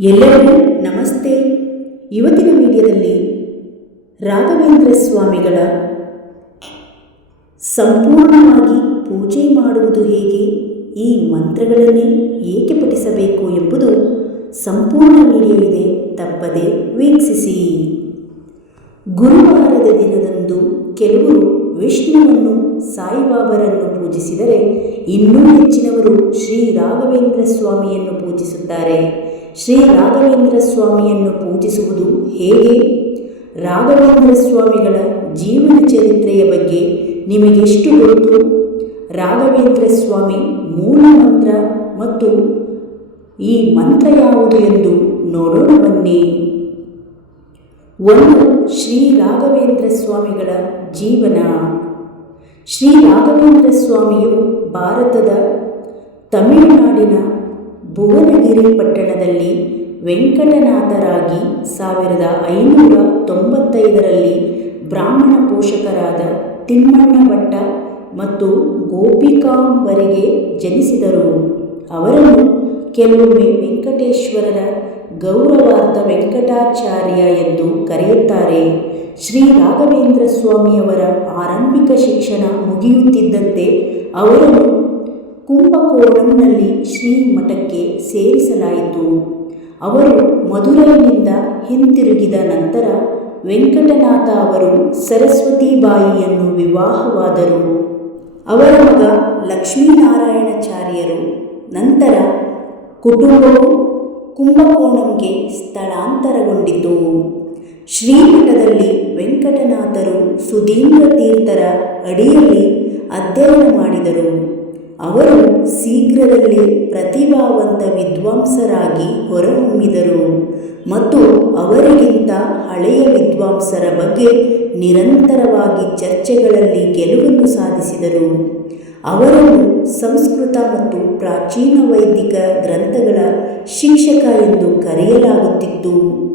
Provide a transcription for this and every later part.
ಎಲ್ಲರಿಗೂ ನಮಸ್ತೆ. ಇವತ್ತಿನ ವಿಡಿಯೋದಲ್ಲಿ ರಾಘವೇಂದ್ರ ಸ್ವಾಮಿಗಳ ಸಂಪೂರ್ಣವಾಗಿ ಪೂಜೆ ಮಾಡುವುದು ಹೇಗೆ, ಈ ಮಂತ್ರಗಳನ್ನೇ ಏಕೆ ಪಠಿಸಬೇಕು ಎಂಬುದು ಸಂಪೂರ್ಣ ವಿಡಿಯೋ ಇದೆ. ತಪ್ಪದೆ ವೀಕ್ಷಿಸಿ. ಗುರುವಾರದ ದಿನದಂದು ಕೆಲವರು ವಿಷ್ಣುವನ್ನು, ಸಾಯಿಬಾಬರನ್ನು ಪೂಜಿಸಿದರೆ ಇನ್ನೂ ಹೆಚ್ಚಿನವರು ಶ್ರೀ ರಾಘವೇಂದ್ರ ಸ್ವಾಮಿಯನ್ನು ಪೂಜಿಸುತ್ತಾರೆ. ಶ್ರೀ ರಾಘವೇಂದ್ರ ಸ್ವಾಮಿಯನ್ನು ಪೂಜಿಸುವುದು ಹೇಗೆ? ರಾಘವೇಂದ್ರ ಸ್ವಾಮಿಗಳ ಜೀವನ ಚರಿತ್ರೆಯ ಬಗ್ಗೆ ನಿಮಗೆಷ್ಟು ಗೊತ್ತು? ರಾಘವೇಂದ್ರ ಸ್ವಾಮಿ ಮೂಲ ಮಂತ್ರ ಮತ್ತು ಈ ಮಂತ್ರ ಯಾವುದು ಎಂದು ನೋಡೋಣ ಬನ್ನಿ. ಒಂದು, ಶ್ರೀ ರಾಘವೇಂದ್ರ ಸ್ವಾಮಿಗಳ ಜೀವನ. ಶ್ರೀ ರಾಘವೇಂದ್ರ ಸ್ವಾಮಿಯು ಭಾರತದ ತಮಿಳುನಾಡಿನ ಭುವನಗಿರಿ ಪಟ್ಟಣದಲ್ಲಿ ವೆಂಕಟನಾಥರಾಗಿ ಸಾವಿರದ ಐನೂರ ತೊಂಬತ್ತೈದರಲ್ಲಿ ಬ್ರಾಹ್ಮಣ ಪೋಷಕರಾದ ತಿಮ್ಮಣ್ಣ ಭಟ್ಟ ಮತ್ತು ಗೋಪಿಕಾಂಬರಿಗೆ ಜನಿಸಿದರು. ಅವರನ್ನು ಕೆಲವೊಮ್ಮೆ ವೆಂಕಟೇಶ್ವರರ ಗೌರವಾರ್ಥ ವೆಂಕಟಾಚಾರ್ಯ ಎಂದು ಕರೆಯುತ್ತಾರೆ. ಶ್ರೀ ರಾಘವೇಂದ್ರ ಸ್ವಾಮಿಯವರ ಆರಂಭಿಕ ಶಿಕ್ಷಣ ಮುಗಿಯುತ್ತಿದ್ದಂತೆ ಅವರನ್ನು ಕುಂಭಕೋಣಂನಲ್ಲಿ ಶ್ರೀಮಠಕ್ಕೆ ಸೇರಿಸಲಾಯಿತು. ಅವರು ಮಧುರೈನಿಂದ ಹಿಂತಿರುಗಿದ ನಂತರ ವೆಂಕಟನಾಥ ಅವರು ಸರಸ್ವತಿಬಾಯಿಯನ್ನು ವಿವಾಹವಾದರು. ಅವರ ಮಗ ಲಕ್ಷ್ಮೀನಾರಾಯಣಾಚಾರ್ಯರು ನಂತರ ಕುಟುಂಬವು ಕುಂಭಕೋಣಂಗೆ ಸ್ಥಳಾಂತರಗೊಂಡಿತು. ಶ್ರೀಮಠದಲ್ಲಿ ವೆಂಕಟನಾಥರು ಸುಧೀಂದ್ರ ತೀರ್ಥರ ಅಡಿಯಲ್ಲಿ ಅಧ್ಯಯನ ಮಾಡಿದರು. ಅವರು ಶೀಘ್ರದಲ್ಲೇ ಪ್ರತಿಭಾವಂತ ವಿದ್ವಾಂಸರಾಗಿ ಹೊರಹೊಮ್ಮಿದರು ಮತ್ತು ಅವರಿಗಿಂತ ಹಳೆಯ ವಿದ್ವಾಂಸರ ಬಗ್ಗೆ ನಿರಂತರವಾಗಿ ಚರ್ಚೆಗಳಲ್ಲಿ ಗೆಲುವನ್ನು ಸಾಧಿಸಿದರು. ಅವರನ್ನು ಸಂಸ್ಕೃತ ಮತ್ತು ಪ್ರಾಚೀನ ವೈದಿಕ ಗ್ರಂಥಗಳ ಶಿಕ್ಷಕ ಎಂದು ಕರೆಯಲಾಗುತ್ತಿತ್ತು.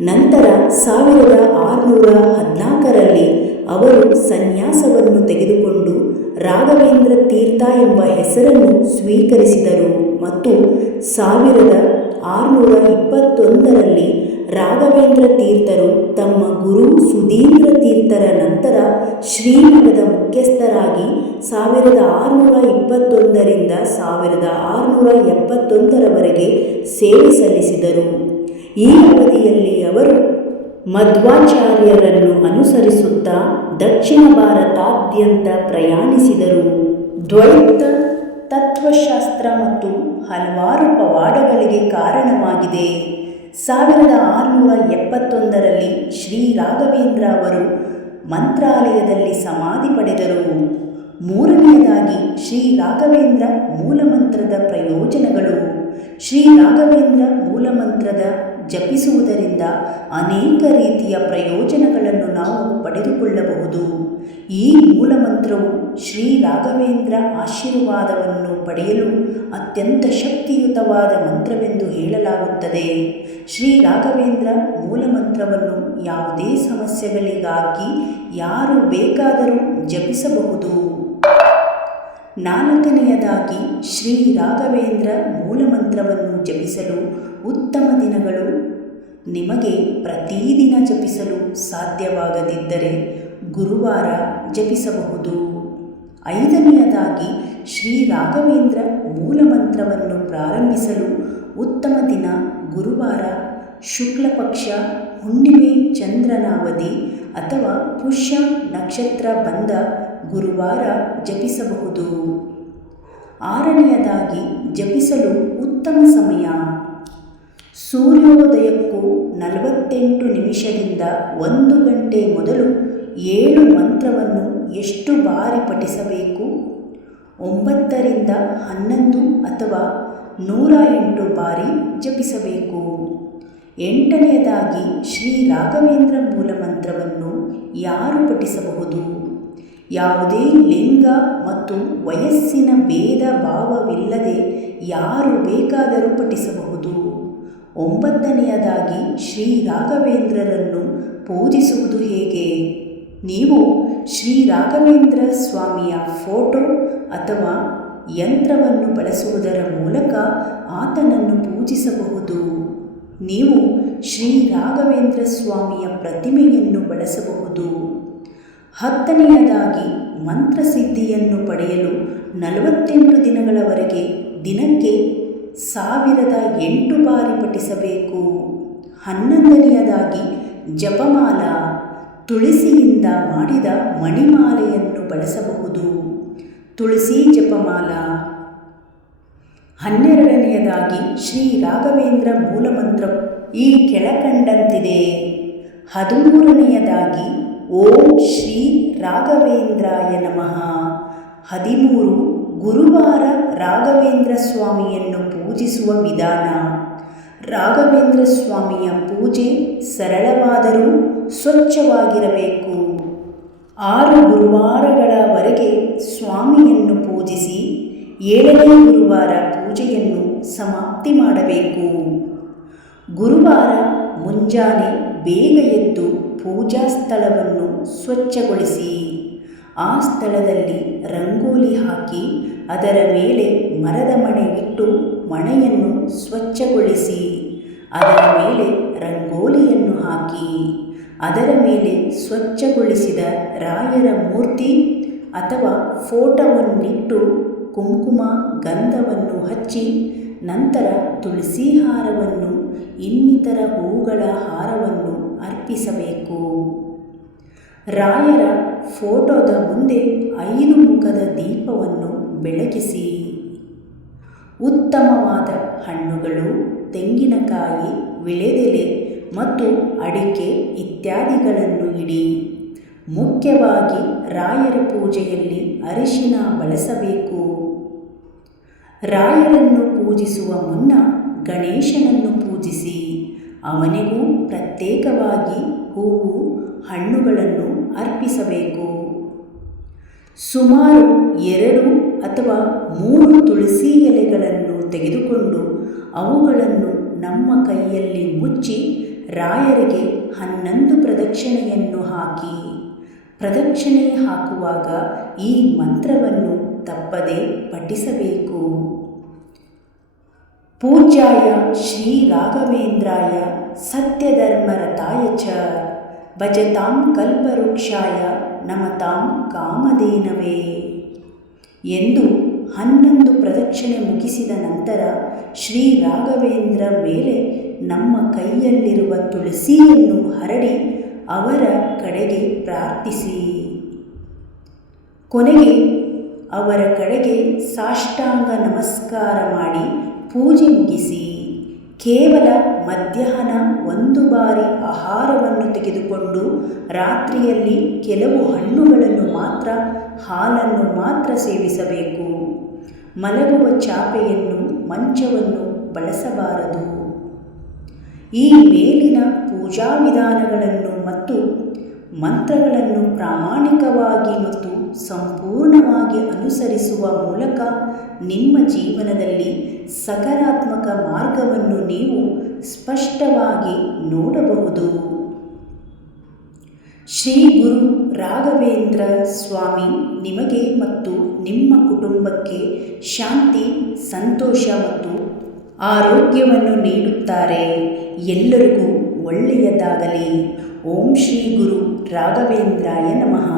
ನಂತರ ಸಾವಿರದ ಆರುನೂರ ಹದಿನಾಲ್ಕರಲ್ಲಿ ಅವರು ಸನ್ಯಾಸವನ್ನು ತೆಗೆದುಕೊಂಡು ರಾಘವೇಂದ್ರ ತೀರ್ಥ ಎಂಬ ಹೆಸರನ್ನು ಸ್ವೀಕರಿಸಿದರು ಮತ್ತು ಸಾವಿರದ ಆರುನೂರ ಇಪ್ಪತ್ತೊಂದರಲ್ಲಿ ರಾಘವೇಂದ್ರ ತೀರ್ಥರು ತಮ್ಮ ಗುರು ಸುಧೀಂದ್ರ ತೀರ್ಥರ ನಂತರ ಶ್ರೀಮಠದ ಮುಖ್ಯಸ್ಥರಾಗಿ ಸಾವಿರದ ಆರುನೂರ ಇಪ್ಪತ್ತೊಂದರಿಂದ ಸಾವಿರದ ಆರುನೂರ ಎಪ್ಪತ್ತೊಂದರವರೆಗೆ ಸೇವೆ ಸಲ್ಲಿಸಿದರು. ಈ ಅವಧಿಯಲ್ಲಿ ಅವರು ಮಧ್ವಾಚಾರ್ಯರನ್ನು ಅನುಸರಿಸುತ್ತಾ ದಕ್ಷಿಣ ಭಾರತಾದ್ಯಂತ ಪ್ರಯಾಣಿಸಿದರು. ದ್ವೈತ, ತತ್ವಶಾಸ್ತ್ರ ಮತ್ತು ಹಲವಾರು ಪವಾಡಗಳಿಗೆ ಕಾರಣವಾಗಿದೆ. ಸಾವಿರದ ಆರುನೂರ ಎಪ್ಪತ್ತೊಂದರಲ್ಲಿ ಶ್ರೀ ರಾಘವೇಂದ್ರ ಅವರು ಮಂತ್ರಾಲಯದಲ್ಲಿ ಸಮಾಧಿ ಪಡೆದರು. ಮೂರನೆಯದಾಗಿ ಶ್ರೀ ರಾಘವೇಂದ್ರ ಮೂಲಮಂತ್ರದ ಪ್ರಯೋಜನಗಳು. ಶ್ರೀ ರಾಘವೇಂದ್ರ ಮೂಲಮಂತ್ರದ ಜಪಿಸುವುದರಿಂದ ಅನೇಕ ರೀತಿಯ ಪ್ರಯೋಜನಗಳನ್ನು ನಾವು ಪಡೆದುಕೊಳ್ಳಬಹುದು. ಈ ಮೂಲಮಂತ್ರವು ಶ್ರೀ ರಾಘವೇಂದ್ರ ಆಶೀರ್ವಾದವನ್ನು ಪಡೆಯಲು ಅತ್ಯಂತ ಶಕ್ತಿಯುತವಾದ ಮಂತ್ರವೆಂದು ಹೇಳಲಾಗುತ್ತದೆ. ಶ್ರೀ ರಾಘವೇಂದ್ರ ಮೂಲಮಂತ್ರವನ್ನು ಯಾವುದೇ ಸಮಸ್ಯೆಗಳಿಗಾಗಿ ಯಾರು ಬೇಕಾದರೂ ಜಪಿಸಬಹುದು. ನಾಲ್ಕನೆಯದಾಗಿ ಶ್ರೀ ರಾಘವೇಂದ್ರ ಮೂಲಮಂತ್ರವನ್ನು ಜಪಿಸಲು ಉತ್ತಮ ದಿನಗಳು ನಿಮಗೆ ಪ್ರತಿದಿನ ಜಪಿಸಲು ಸಾಧ್ಯವಾಗದಿದ್ದರೆ ಗುರುವಾರ ಜಪಿಸಬಹುದು. ಐದನೆಯದಾಗಿ ಶ್ರೀ ರಾಘವೇಂದ್ರ ಮೂಲಮಂತ್ರವನ್ನು ಪ್ರಾರಂಭಿಸಲು ಉತ್ತಮ ದಿನ ಗುರುವಾರ. ಶುಕ್ಲ ಪಕ್ಷ, ಹುಣ್ಣಿಮೆ, ಚಂದ್ರನಾವಧಿ ಅಥವಾ ಪುಷ್ಯ ನಕ್ಷತ್ರ ಬಂದ ಗುರುವಾರ ಜಪಿಸಬಹುದು. ಆರನೆಯದಾಗಿ, ಜಪಿಸಲು ಉತ್ತಮ ಸಮಯ. ಸೂರ್ಯೋದಯಕ್ಕೂ ನಲವತ್ತೆಂಟು ನಿಮಿಷದಿಂದ ಒಂದು ಗಂಟೆ ಮೊದಲು ಏಳು ಮಂತ್ರವನ್ನು ಎಷ್ಟು ಬಾರಿ ಪಠಿಸಬೇಕು? ಒಂಬತ್ತರಿಂದ ಹನ್ನೊಂದು ಅಥವಾ ನೂರ ಎಂಟು ಬಾರಿ ಜಪಿಸಬೇಕು. ಎಂಟನೆಯದಾಗಿ, ಶ್ರೀ ರಾಘವೇಂದ್ರ ಮೂಲಮಂತ್ರವನ್ನು ಯಾರು ಪಠಿಸಬಹುದು? ಯಾವುದೇ ಲಿಂಗ ಮತ್ತು ವಯಸ್ಸಿನ ಭೇದ ಭಾವವಿಲ್ಲದೆ ಯಾರು ಬೇಕಾದರೂ ಪಠಿಸಬಹುದು. ಒಂಬತ್ತನೆಯದಾಗಿ ಶ್ರೀ ರಾಘವೇಂದ್ರರನ್ನು ಪೂಜಿಸುವುದು ಹೇಗೆ? ನೀವು ಶ್ರೀ ರಾಘವೇಂದ್ರ ಸ್ವಾಮಿಯ ಫೋಟೋ ಅಥವಾ ಯಂತ್ರವನ್ನು ಬಳಸುವುದರ ಮೂಲಕ ಆತನನ್ನು ಪೂಜಿಸಬಹುದು. ನೀವು ಶ್ರೀ ರಾಘವೇಂದ್ರ ಸ್ವಾಮಿಯ ಪ್ರತಿಮೆಯನ್ನು ಬಳಸಬಹುದು. ಹತ್ತನೆಯದಾಗಿ ಮಂತ್ರಸಿದ್ಧಿಯನ್ನು ಪಡೆಯಲು ನಲವತ್ತೆಂಟು ದಿನಗಳವರೆಗೆ ದಿನಕ್ಕೆ ಸಾವಿರದ ಎಂಟು ಬಾರಿ ಪಠಿಸಬೇಕು. ಹನ್ನೊಂದನೆಯದಾಗಿ ಜಪಮಾಲ, ತುಳಸಿಯಿಂದ ಮಾಡಿದ ಮಣಿಮಾಲೆಯನ್ನು ಬಳಸಬಹುದು. ತುಳಸಿ ಜಪಮಾಲ. ಹನ್ನೆರಡನೆಯದಾಗಿ ಶ್ರೀ ರಾಘವೇಂದ್ರ ಮೂಲಮಂತ್ರ ಈ ಕೆಳಕಂಡಂತಿದೆ. ಹದಿಮೂರನೆಯದಾಗಿ ಓಂ ಶ್ರೀ ರಾಘವೇಂದ್ರಾಯ ನಮಃ. ಹದಿಮೂರು ಗುರುವಾರ ರಾಘವೇಂದ್ರ ಸ್ವಾಮಿಯನ್ನು ಪೂಜಿಸುವ ವಿಧಾನ. ರಾಘವೇಂದ್ರ ಸ್ವಾಮಿಯ ಪೂಜೆ ಸರಳವಾದರೂ ಸ್ವಚ್ಛವಾಗಿರಬೇಕು. ಆರು ಗುರುವಾರಗಳವರೆಗೆ ಸ್ವಾಮಿಯನ್ನು ಪೂಜಿಸಿ ಏಳನೇ ಗುರುವಾರ ಪೂಜೆಯನ್ನು ಸಮಾಪ್ತಿ ಮಾಡಬೇಕು. ಗುರುವಾರ ಮುಂಜಾನೆ ಬೇಗ ಎದ್ದು ಪೂಜಾ ಸ್ಥಳವನ್ನು ಸ್ವಚ್ಛಗೊಳಿಸಿ, ಆ ಸ್ಥಳದಲ್ಲಿ ರಂಗೋಲಿ ಹಾಕಿ ಅದರ ಮೇಲೆ ಮರದ ಮಣೆ ಇಟ್ಟು ಮಣೆಯನ್ನು ಸ್ವಚ್ಛಗೊಳಿಸಿ, ಅದರ ಮೇಲೆ ರಂಗೋಲಿಯನ್ನು ಹಾಕಿ, ಅದರ ಮೇಲೆ ಸ್ವಚ್ಛಗೊಳಿಸಿದ ರಾಯರ ಮೂರ್ತಿ ಅಥವಾ ಫೋಟೋವನ್ನಿಟ್ಟು ಕುಂಕುಮ ಗಂಧವನ್ನು ಹಚ್ಚಿ, ನಂತರ ತುಳಸಿ ಹಾರವನ್ನು, ಇನ್ನಿತರ ಹೂಗಳ ಹಾರವನ್ನು ಅರ್ಪಿಸಬೇಕು. ರಾಯರ ಫೋಟೋದ ಮುಂದೆ ಐದು ಮುಖದ ದೀಪವನ್ನು ಬೆಳಗಿಸಿ. ಉತ್ತಮವಾದ ಹಣ್ಣುಗಳು, ತೆಂಗಿನಕಾಯಿ, ವಿಳೆದೆಲೆ ಮತ್ತು ಅಡಿಕೆ ಇತ್ಯಾದಿಗಳನ್ನು ಇಡಿ. ಮುಖ್ಯವಾಗಿ ರಾಯರ ಪೂಜೆಯಲ್ಲಿ ಅರಿಶಿನ ಬಳಸಬೇಕು. ರಾಯರನ್ನು ಪೂಜಿಸುವ ಮುನ್ನ ಗಣೇಶನನ್ನು ಪೂಜಿಸಿ. ಅವನಿಗೂ ಪ್ರತ್ಯೇಕವಾಗಿ ಹೂವು, ಹಣ್ಣುಗಳನ್ನು ಅರ್ಪಿಸಬೇಕು. ಸುಮಾರು ಎರಡು ಅಥವಾ ಮೂರು ತುಳಸಿ ಎಲೆಗಳನ್ನು ತೆಗೆದುಕೊಂಡು ಅವುಗಳನ್ನು ನಮ್ಮ ಕೈಯಲ್ಲಿ ಮುಚ್ಚಿ ರಾಯರಿಗೆ ಹನ್ನೊಂದು ಪ್ರದಕ್ಷಿಣೆಯನ್ನು ಹಾಕಿ. ಪ್ರದಕ್ಷಿಣೆ ಹಾಕುವಾಗ ಈ ಮಂತ್ರವನ್ನು ತಪ್ಪದೆ ಪಠಿಸಬೇಕು. ಪೂಜ್ಯಾಯ ಶ್ರೀ ರಾಘವೇಂದ್ರಾಯ ಸತ್ಯಧರ್ಮರತಾಯ ಚ. ಭಜತಾಂ ಕಲ್ಪವೃಕ್ಷಾಯ ನಮತಾಂ ಕಾಮಧೇನವೇ. ಎಂದು ಹನ್ನೊಂದು ಪ್ರದಕ್ಷಿಣೆ ಮುಗಿಸಿದ ನಂತರ ಶ್ರೀ ರಾಘವೇಂದ್ರ ಮೇಲೆ ನಮ್ಮ ಕೈಯಲ್ಲಿರುವ ತುಳಸಿಯನ್ನು ಹರಡಿ ಅವರ ಕಡೆಗೆ ಪ್ರಾರ್ಥಿಸಿ. ಕೊನೆಗೆ ಅವರ ಕಡೆಗೆ ಸಾಷ್ಟಾಂಗ ನಮಸ್ಕಾರ ಮಾಡಿ ಪೂಜೆ ಮುಗಿಸಿ ಕೇವಲ ಮಧ್ಯಾಹ್ನ ಒಂದು ಬಾರಿ ಆಹಾರವನ್ನು ತೆಗೆದುಕೊಂಡು ರಾತ್ರಿಯಲ್ಲಿ ಕೆಲವು ಹಣ್ಣುಗಳನ್ನು ಮಾತ್ರ, ಹಾಲನ್ನು ಮಾತ್ರ ಸೇವಿಸಬೇಕು. ಮಲಗುವ ಚಾಪೆಯನ್ನು, ಮಂಚವನ್ನು ಬಳಸಬಾರದು. ಈ ಮೇಲಿನ ಪೂಜಾ ವಿಧಾನಗಳನ್ನು ಮಂತ್ರಗಳನ್ನು ಪ್ರಾಮಾಣಿಕವಾಗಿ ಮತ್ತು ಸಂಪೂರ್ಣವಾಗಿ ಅನುಸರಿಸುವ ಮೂಲಕ ನಿಮ್ಮ ಜೀವನದಲ್ಲಿ ಸಕಾರಾತ್ಮಕ ಮಾರ್ಗವನ್ನು ನೀವು ಸ್ಪಷ್ಟವಾಗಿ ನೋಡಬಹುದು. ಶ್ರೀ ಗುರು ರಾಘವೇಂದ್ರ ಸ್ವಾಮಿ ನಿಮಗೆ ಮತ್ತು ನಿಮ್ಮ ಕುಟುಂಬಕ್ಕೆ ಶಾಂತಿ, ಸಂತೋಷ ಮತ್ತು ಆರೋಗ್ಯವನ್ನು ನೀಡುತ್ತಾರೆ. ಎಲ್ಲರಿಗೂ ಒಳ್ಳೆಯದಾಗಲಿ. ಓಂ ಶ್ರೀ ಗುರು ರಾಘವೇಂದ್ರಾಯ ನಮಃ